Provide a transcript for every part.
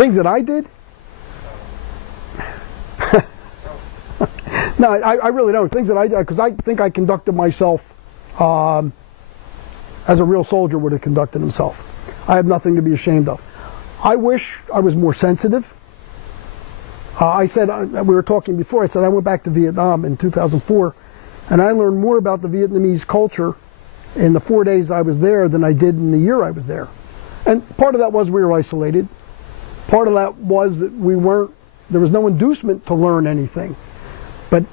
Things that I did? No, I really don't. Things that I did, because I think I conducted myself as a real soldier would have conducted himself. I have nothing to be ashamed of. I wish I was more sensitive. I said, we were talking before, I said I went back to Vietnam in 2004, and I learned more about the Vietnamese culture in the 4 days I was there than I did in the year I was there. And part of that was we were isolated. Part of that was that there was no inducement to learn anything. But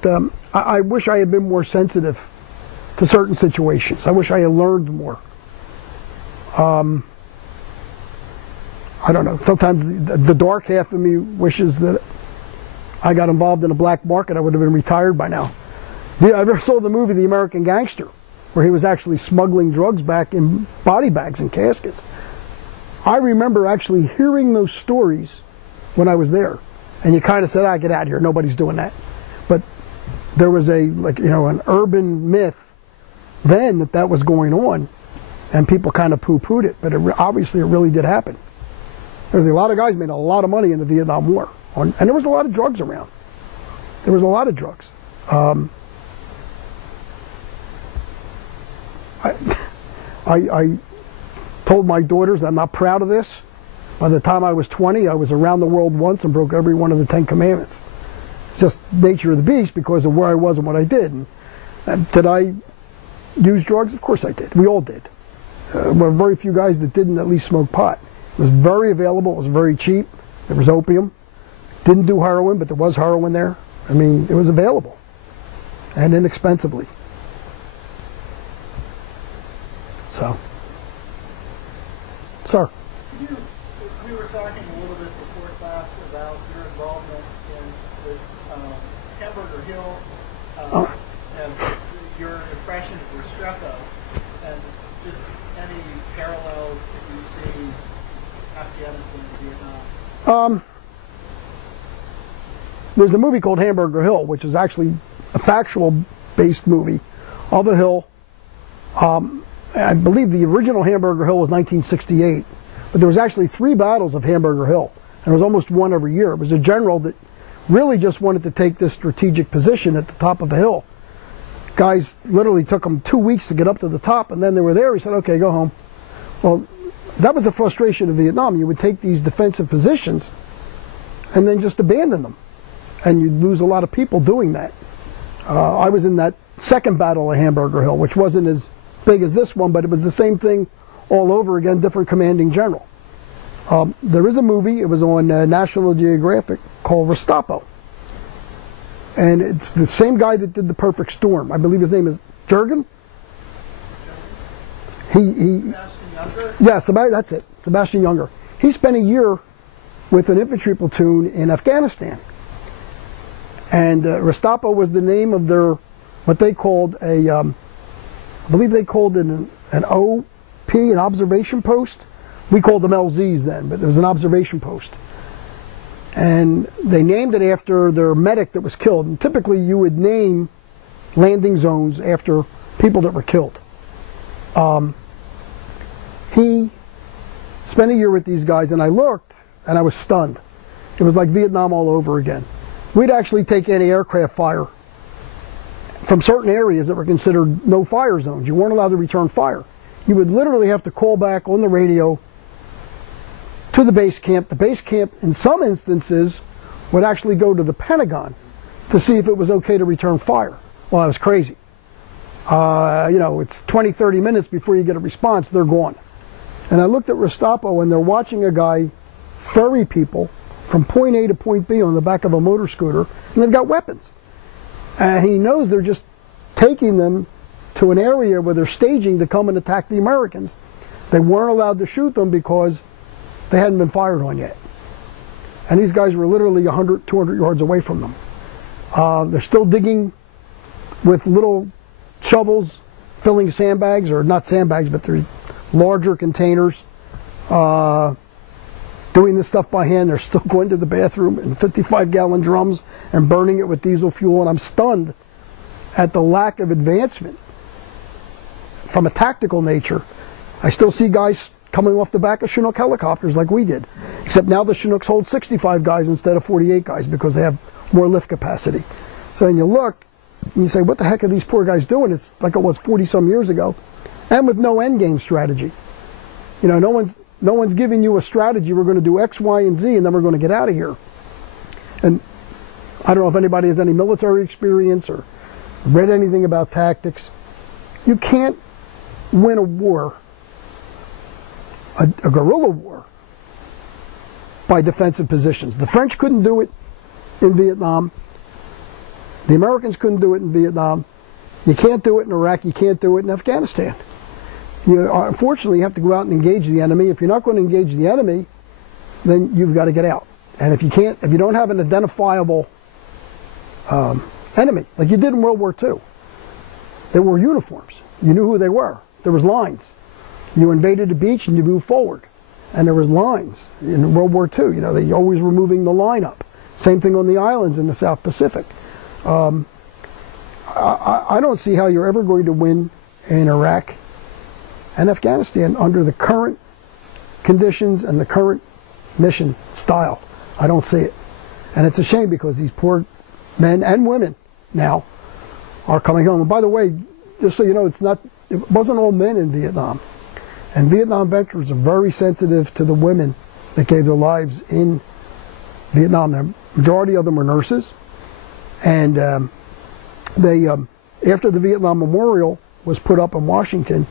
I wish I had been more sensitive to certain situations. I wish I had learned more. I don't know. Sometimes the dark half of me wishes that I got involved in a black market. I would have been retired by now. I ever saw the movie The American Gangster, where he was actually smuggling drugs back in body bags and caskets. I remember actually hearing those stories when I was there, and you kind of said, get out of here, nobody's doing that. But there was an urban myth then that was going on, and people kind of poo-pooed it, but obviously it really did happen. There was a lot of guys made a lot of money in the Vietnam War, and there was a lot of drugs around. There was a lot of drugs. I told my daughters I'm not proud of this. By the time I was 20, I was around the world once and broke every one of the 10 commandments. Just nature of the beast because of where I was and what I did. And did I use drugs? Of course I did. We all did. There were very few guys that didn't at least smoke pot. It was very available. It was very cheap. There was opium. Didn't do heroin, but there was heroin there. I mean, it was available and inexpensively. So, sir. We were talking a little bit before class about your involvement in the Hamburger Hill and your impressions of Restrepo, and just any parallels that you see Afghanistan and Vietnam. There's a movie called Hamburger Hill, which is actually a factual-based movie of a hill. I believe the original Hamburger Hill was 1968, but there was actually 3 battles of Hamburger Hill, and there was almost one every year. It was a general that really just wanted to take this strategic position at the top of the hill. Guys literally took them 2 weeks to get up to the top, and then they were there. He said, okay, go home. Well, that was the frustration of Vietnam. You would take these defensive positions and then just abandon them, and you'd lose a lot of people doing that. I was in that second battle of Hamburger Hill, which wasn't as big as this one, but it was the same thing all over again, different commanding general. There is a movie, it was on National Geographic, called Restrepo. And it's the same guy that did The Perfect Storm. I believe his name is Jurgen. That's it, Sebastian Younger. He spent a year with an infantry platoon in Afghanistan. And Restrepo was the name of their, what they called a, I believe they called it an OP, an observation post. We called them LZs then, but it was an observation post. And they named it after their medic that was killed. And typically you would name landing zones after people that were killed. He spent a year with these guys, and I looked, and I was stunned. It was like Vietnam all over again. We'd actually take anti-aircraft fire from certain areas that were considered no-fire zones. You weren't allowed to return fire. You would literally have to call back on the radio to the base camp. The base camp, in some instances, would actually go to the Pentagon to see if it was okay to return fire. Well, that was crazy. It's 20, 30 minutes before you get a response, they're gone. And I looked at Restrepo, and they're watching a guy ferry people from point A to point B on the back of a motor scooter, and they've got weapons. And he knows they're just taking them to an area where they're staging to come and attack the Americans. They weren't allowed to shoot them because they hadn't been fired on yet. And these guys were literally 100, 200 yards away from them. They're still digging with little shovels, filling sandbags, or not sandbags, but they're larger containers. Doing this stuff by hand. They're still going to the bathroom in 55-gallon drums and burning it with diesel fuel. And I'm stunned at the lack of advancement from a tactical nature. I still see guys coming off the back of Chinook helicopters like we did. Except now the Chinooks hold 65 guys instead of 48 guys because they have more lift capacity. So then you look and you say, what the heck are these poor guys doing? It's like it was 40-some years ago, and with no end game strategy. You know, no one's giving you a strategy. We're going to do X, Y, and Z, and then we're going to get out of here. And I don't know if anybody has any military experience or read anything about tactics. You can't win a war, a guerrilla war, by defensive positions. The French couldn't do it in Vietnam. The Americans couldn't do it in Vietnam. You can't do it in Iraq. You can't do it in Afghanistan. Unfortunately, you have to go out and engage the enemy. If you're not going to engage the enemy, then you've got to get out. And if you don't have an identifiable enemy, like you did in World War II, there were uniforms. You knew who they were. There was lines. You invaded a beach and you moved forward, and there was lines. In World War II, you know, they always were moving the line up. Same thing on the islands in the South Pacific. I don't see how you're ever going to win in Iraq and Afghanistan under the current conditions and the current mission style. I don't see it. And it's a shame because these poor men and women now are coming home. And by the way, just so you know, it wasn't all men in Vietnam. And Vietnam veterans are very sensitive to the women that gave their lives in Vietnam. The majority of them were nurses. And after the Vietnam Memorial was put up in Washington,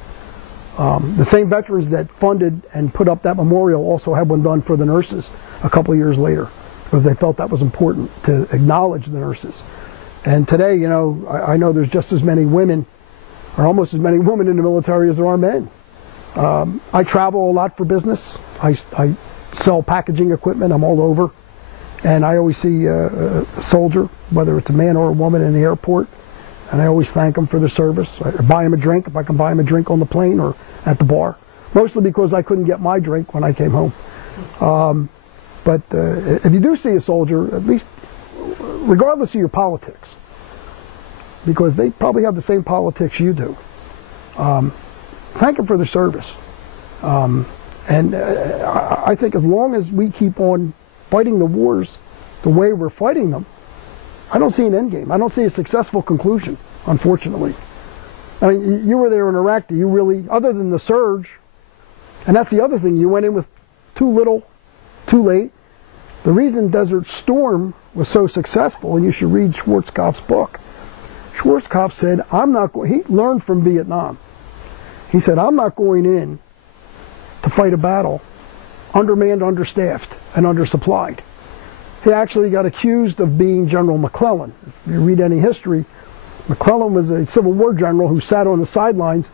the same veterans that funded and put up that memorial also had one done for the nurses a couple of years later because they felt that was important to acknowledge the nurses. And today, you know, I know there's just as many women, or almost as many women in the military as there are men. I travel a lot for business. I sell packaging equipment. I'm all over. And I always see a soldier, whether it's a man or a woman, in the airport, and I always thank them for their service. I buy them a drink if I can buy them a drink on the plane or at the bar, mostly because I couldn't get my drink when I came home. But if you do see a soldier, at least regardless of your politics, because they probably have the same politics you do, thank them for their service. And I think as long as we keep on fighting the wars the way we're fighting them, I don't see an end game. I don't see a successful conclusion, unfortunately. I mean, you were there in Iraq. Do you really, other than the surge, and that's the other thing, you went in with too little, too late. The reason Desert Storm was so successful, and you should read Schwarzkopf's book. Schwarzkopf said, he learned from Vietnam. He said, I'm not going in to fight a battle undermanned, understaffed, and undersupplied. He actually got accused of being General McClellan. If you read any history, McClellan was a Civil War general who sat on the sidelines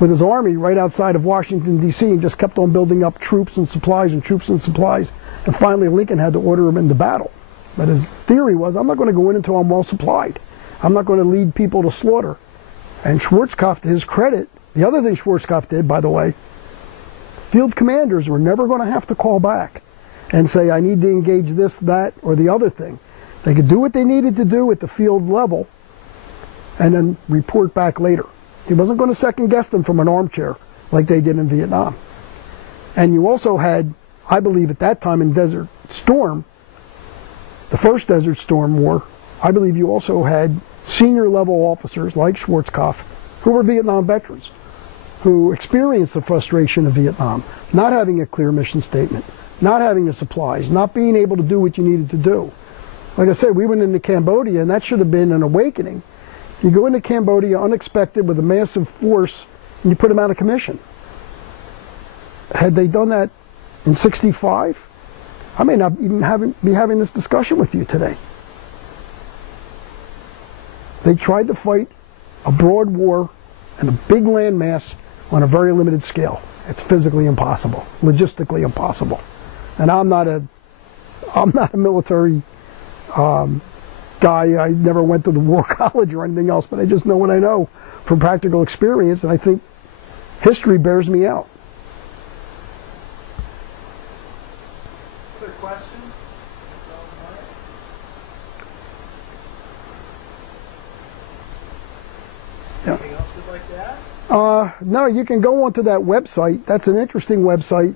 with his army right outside of Washington, D.C. and just kept on building up troops and supplies and troops and supplies. And finally Lincoln had to order him into battle. But his theory was, I'm not going to go in until I'm well supplied. I'm not going to lead people to slaughter. And Schwarzkopf, to his credit, the other thing Schwarzkopf did, by the way, field commanders were never going to have to call back and say, I need to engage this, that, or the other thing. They could do what they needed to do at the field level and then report back later. He wasn't going to second guess them from an armchair like they did in Vietnam. And you also had, I believe at that time in Desert Storm, the first Desert Storm War, I believe you also had senior level officers like Schwarzkopf who were Vietnam veterans, who experienced the frustration of Vietnam, not having a clear mission statement, not having the supplies, not being able to do what you needed to do. Like I said, we went into Cambodia, and that should have been an awakening. You go into Cambodia unexpected with a massive force, and you put them out of commission. Had they done that in '65, I may not even be having this discussion with you today. They tried to fight a broad war and a big landmass on a very limited scale. It's physically impossible, logistically impossible. And I'm not a military guy. I never went to the war college or anything else, but I just know what I know from practical experience, and I think history bears me out. Other questions? Anything else you'd like to add? No, you can go onto that website. That's an interesting website.